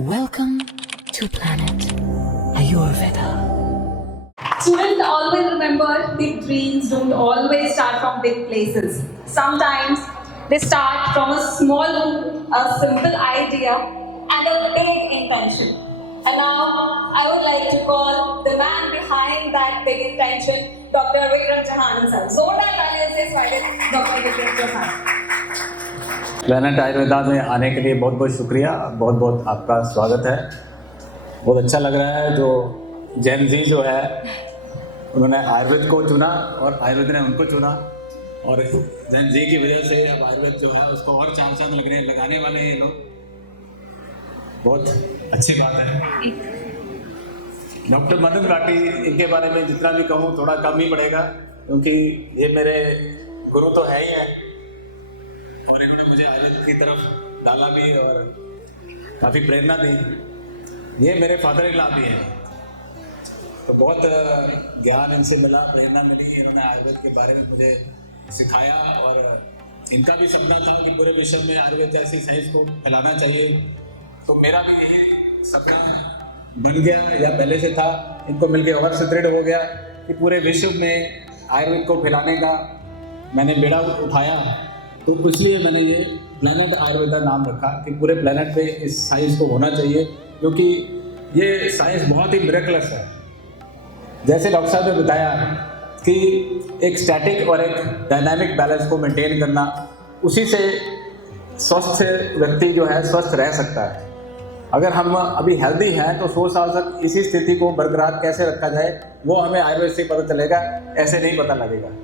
Welcome to Planet Ayurveda. Students always remember big dreams don't always start from big places. Sometimes they start from a small room, a simple idea, and a big intention. And now I would like to call the man behind that big intention, Dr. Vikram Johannan sir. जोरदार तालियों से स्वागत Dr. Vikram Johannan. Planet Ayurveda में आने के लिए बहुत बहुत शुक्रिया, बहुत बहुत आपका स्वागत है। बहुत अच्छा लग रहा है। जो जैन जी जो है उन्होंने आयुर्वेद को चुना और आयुर्वेद ने उनको चुना, और जैन जी की वजह से अब आयुर्वेद जो है उसको और चांद चांद लग रहे हैं, लगाने वाले हैं ये लोग। बहुत अच्छी बात है। डॉक्टर मदन घाटी, इनके बारे में जितना भी कहूँ थोड़ा कम ही पड़ेगा, क्योंकि ये मेरे गुरु तो है ही है और इन्होंने मुझे आयुर्वेद की तरफ डाला भी और काफ़ी प्रेरणा दी। ये मेरे फादर इन लॉ भी हैं, तो बहुत ज्ञान इनसे मिला, प्रेरणा मिली। इन्होंने आयुर्वेद के बारे में मुझे सिखाया और इनका भी सपना था कि पूरे विश्व में आयुर्वेद जैसी साइंस को फैलाना चाहिए। तो मेरा भी यही सपना बन गया या पहले से था। इनको मिलके और सुदृढ़ हो गया कि पूरे विश्व में आयुर्वेद को फैलाने का मैंने बेड़ा उठाया। तो इसलिए मैंने ये प्लैनेट आयुर्वेदा नाम रखा कि पूरे प्लैनेट पे इस साइंस को होना चाहिए, क्योंकि ये साइंस बहुत ही मिरेकलस है। जैसे डॉक्टर साहब ने बताया कि एक स्टैटिक और एक डायनामिक बैलेंस को मेंटेन करना, उसी से स्वस्थ व्यक्ति जो है स्वस्थ रह सकता है। अगर हम अभी हेल्दी हैं तो 100 साल तक इसी स्थिति को बरकरार कैसे रखा जाए वो हमें आयुर्वेद से पता चलेगा, ऐसे नहीं पता लगेगा।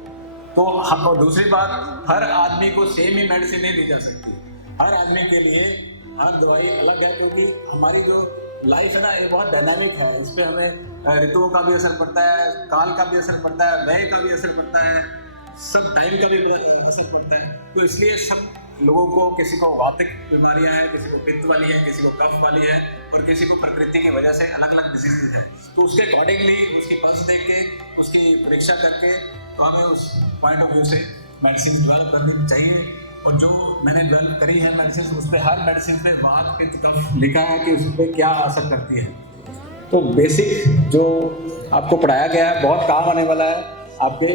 तो हम, और दूसरी बात, हर आदमी को सेम ही मेडिसिन नहीं दी जा सकती। हर आदमी के लिए हर दवाई अलग है, क्योंकि हमारी जो लाइफ है ना ये बहुत डायनामिक है। इस पर हमें ऋतुओं का भी असर पड़ता है, काल का भी असर पड़ता है, व्यय का भी असर पड़ता है, सब टाइम का भी असर पड़ता है। तो इसलिए सब लोगों को, किसी को वातिक बीमारियां हैं, किसी को पित्त वाली है, किसी को कफ वाली है, और किसी को प्रकृति की वजह से अलग अलग डिजीजेज हैं। तो उसके अकॉर्डिंगली उसकी पल्स देख के, उसकी परीक्षा करके हमें उस पॉइंट ऑफ व्यू से मेडिसिन डेवलप करनी चाहिए। और जो मैंने डेवलप करी है मेडिसिन, उस पर हर मेडिसिन पे वात पित्त कफ लिखा है कि उस पर क्या असर करती है। तो बेसिक जो आपको पढ़ाया गया है बहुत काम आने वाला है आपके,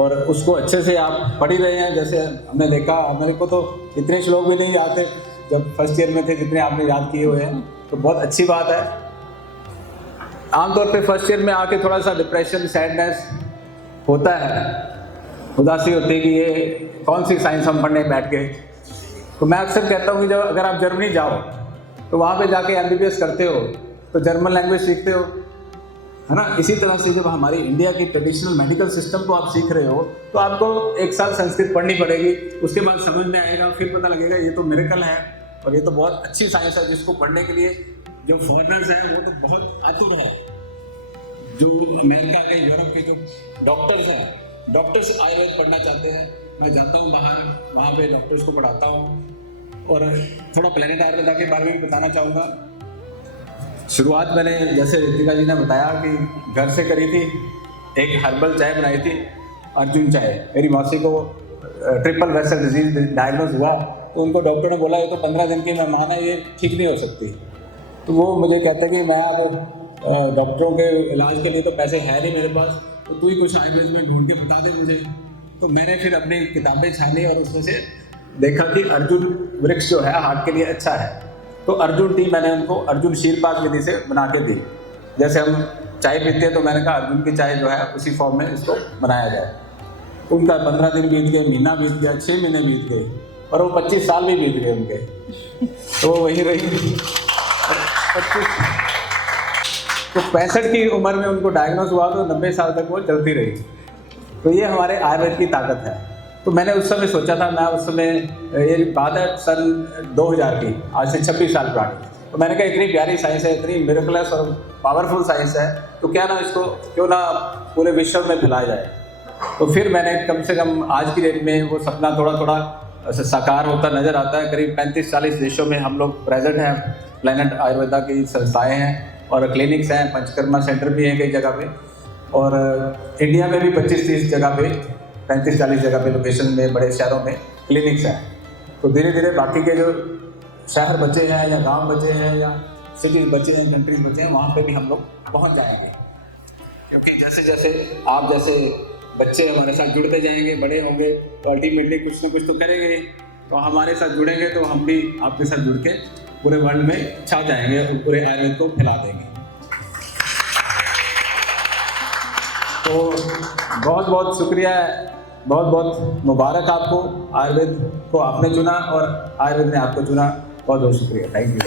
और उसको अच्छे से आप पढ़ ही रहे हैं। जैसे हमने देखा, मेरे को तो इतने श्लोक भी नहीं आते जब फर्स्ट ईयर में थे जितने आपने याद किए हुए हैं, तो बहुत अच्छी बात है। आमतौर पे फर्स्ट ईयर में आके थोड़ा सा डिप्रेशन, सैडनेस होता है, उदासी होती है कि ये कौन सी साइंस हम पढ़ने बैठ गए। तो मैं अक्सर कहता हूँ कि जब अगर आप जर्मनी जाओ तो वहाँ पे जाके MBBS करते हो तो जर्मन लैंग्वेज सीखते हो, है ना। इसी तरह से जब हमारी इंडिया की ट्रेडिशनल मेडिकल सिस्टम को आप सीख रहे हो तो आपको 1 साल संस्कृत पढ़नी पड़ेगी, उसके बाद समझ में आएगा, फिर पता लगेगा ये तो मिरेकल है और ये तो बहुत अच्छी साइंस है, जिसको पढ़ने के लिए जो फॉरेनर्स हैं वो तो बहुत आतुर है। जो अमेरिका के, यूरोप के जो डॉक्टर्स हैं, डॉक्टर्स आयुर्वेद पढ़ना चाहते हैं। मैं जाता हूँ बाहर, वहाँ पे डॉक्टर्स को पढ़ाता हूँ और थोड़ा प्लैनेट आयुर्वेदा के बारे में बताना चाहूँगा। शुरुआत मैंने, जैसे रितिका जी ने बताया, कि घर से करी थी। एक हर्बल चाय बनाई थी, अर्जुन चाय। मेरी मौसी को ट्रिपल वेसल डिजीज डायग्नोज हुआ, तो उनको डॉक्टर ने बोला ये तो 15 दिन की मेहमान है, ये ठीक नहीं हो सकती। तो वो मुझे कहते कि मैं अब डॉक्टरों के इलाज के लिए तो पैसे है नहीं मेरे पास, तो तू ही कुछ आयुर्वेद में ढूंढ के बता दे मुझे। तो मैंने फिर अपनी किताबें छानी और उसमें से देखा कि अर्जुन वृक्ष जो है हार्ट के लिए अच्छा है। तो अर्जुन टी मैंने उनको अर्जुन शीरपाक विधि से बना के दी। जैसे हम चाय पीते हैं तो मैंने कहा अर्जुन की चाय जो है उसी फॉर्म में इसको बनाया जाए। उनका 15 दिन बीत गए, महीना बीत गया, 6 महीने बीत गए, और वो 25 साल भी बीत गए उनके। तो वही रही 65 की उम्र में उनको डायग्नोस हुआ, तो 90 साल तक वो चलती रही। तो ये हमारे आयुर्वेद की ताकत है। तो मैंने उस समय सोचा था, मैं उस समय, ये बात है सन 2000 की, आज से 26 साल पुरानी। तो मैंने कहा इतनी प्यारी साइंस है, इतनी मिरेकलस और पावरफुल साइंस है, तो क्या ना इसको क्यों ना पूरे विश्व में फैलाया जाए। तो फिर मैंने कम से कम आज की डेट में वो सपना थोड़ा थोड़ा साकार होता नज़र आता है। करीब 35-40 देशों में हम लोग प्रेजेंट हैं। प्लैनेट आयुर्वेदा की संस्थाएँ हैं और क्लिनिक्स हैं, पंचकर्मा सेंटर भी हैं कई जगह पे, और इंडिया में भी 25-30 जगह पे, 35-40 जगह पे लोकेशन में, बड़े शहरों में क्लिनिक्स हैं। तो धीरे धीरे बाकी के जो शहर बचे हैं या गांव बचे हैं या सिटी बचे हैं, कंट्रीज बचे हैं, वहाँ पे भी हम लोग पहुँच जाएंगे। क्योंकि जैसे जैसे आप जैसे बच्चे हमारे साथ जुड़ते जाएंगे, बड़े होंगे, तो अल्टीमेटली कुछ ना कुछ तो करेंगे, तो हमारे साथ जुड़ेंगे तो हम भी आपके साथ जुड़ के पूरे वर्ल्ड में छा जाएंगे और पूरे आयुर्वेद को फैला देंगे। तो बहुत बहुत शुक्रिया, बहुत बहुत मुबारक आपको, आयुर्वेद को आपने चुना और आयुर्वेद ने आपको चुना। बहुत बहुत शुक्रिया, थैंक यू।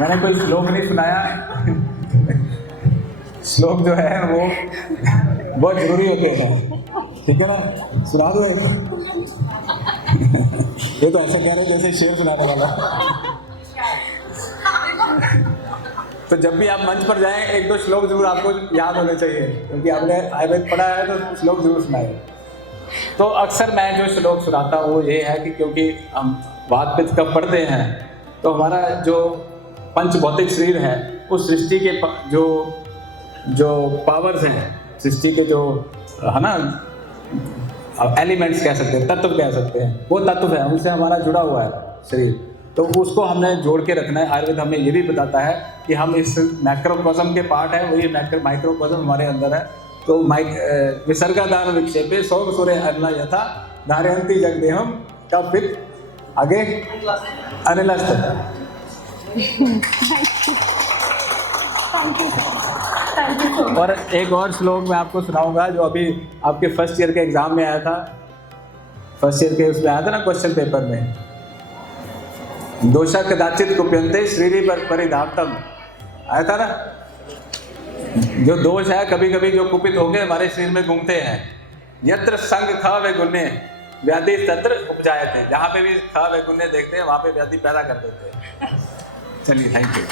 मैंने कोई श्लोक नहीं सुनाया। श्लोक जो है वो बहुत जरूरी होते हैं, ठीक है ना, सुना दो। ये तो ऐसा कह रहे हैं जैसे शेर सुनाने वाला। तो जब भी आप मंच पर जाएं, एक दो श्लोक जरूर आपको याद होने चाहिए, क्योंकि आपने आयुर्वेद पढ़ा है तो श्लोक जरूर सुनाए। तो अक्सर मैं जो श्लोक सुनाता हूँ वो ये है कि क्योंकि हम वात पित्त कब पढ़ते हैं तो हमारा जो पंच भौतिक शरीर है उस सृष्टि के जो पावर्स हैं, सृष्टि के जो है ना एलिमेंट्स कह सकते हैं, तत्व कह सकते हैं, वो तत्व है, उनसे हमारा जुड़ा हुआ है शरीर। तो उसको हमने जोड़ के रखना है। आयुर्वेद हमें ये भी बताता है कि हम इस मैक्रोकॉस्म के पार्ट है, वही माइक्रोकॉस्म हमारे अंदर है। तो विसर्गादान विक्षेपे सौम सूर्य अनिला यथा धारयंती जगदेहम, तब फिर आगे अनिलस्त। और एक और श्लोक मैं आपको सुनाऊंगा जो अभी आपके फर्स्ट ईयर के एग्जाम में आया था, फर्स्ट ईयर के उसमें आया था ना क्वेश्चन पेपर में, दोषा कदाचित कुप्यन्ते श्रीरी परिधावतम, आया था ना। जो दोष है कभी कभी जो कुपित होकर हमारे शरीर में घूमते हैं, यत्र संग ख वे गुण्य व्याधि तत्र उपजायते, जहाँ पे भी ख वे गुण्य देखते हैं वहाँ पे व्याधि पैदा कर देते हैं। चलिए, थैंक यू।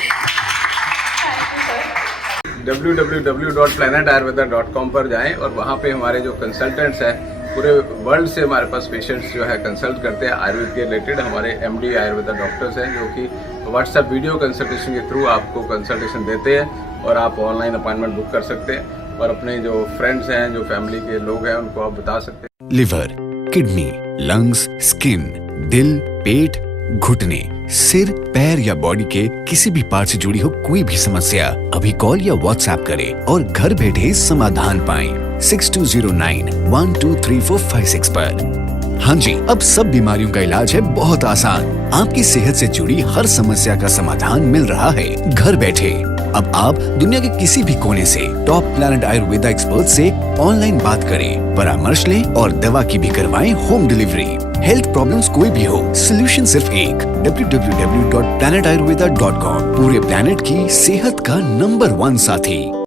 www.planetayurveda.com पर जाएं और वहाँ पे हमारे जो कंसल्टेंट्स हैं पूरे वर्ल्ड से हमारे पास पेशेंट्स जो है कंसल्ट करते हैं आयुर्वेद के रिलेटेड। हमारे MD आयुर्वेदा डॉक्टर्स हैं जो कि व्हाट्सएप वीडियो कंसल्टेशन के थ्रू आपको कंसल्टेशन देते हैं और आप ऑनलाइन अपॉइंटमेंट बुक कर सकते हैं और अपने जो फ्रेंड्स हैं, जो फैमिली के लोग हैं, उनको आप बता सकते हैं। लिवर, किडनी, लंग्स, स्किन, दिल, पेट, घुटने, सिर, पैर या बॉडी के किसी भी पार्ट से जुड़ी हो कोई भी समस्या, अभी कॉल या व्हाट्सएप करें और घर बैठे समाधान पाएं 6209123456 पर। हाँ जी, अब सब बीमारियों का इलाज है बहुत आसान। आपकी सेहत से जुड़ी हर समस्या का समाधान मिल रहा है घर बैठे। अब आप दुनिया के किसी भी कोने से टॉप प्लैनेट आयुर्वेदा एक्सपर्ट से ऑनलाइन बात करें, परामर्श लें और दवा की भी करवाएं होम डिलीवरी। हेल्थ प्रॉब्लम्स कोई भी हो, सोल्यूशन सिर्फ एक, www.planetayurveda.com। पूरे प्लैनेट की सेहत का नंबर 1 साथी।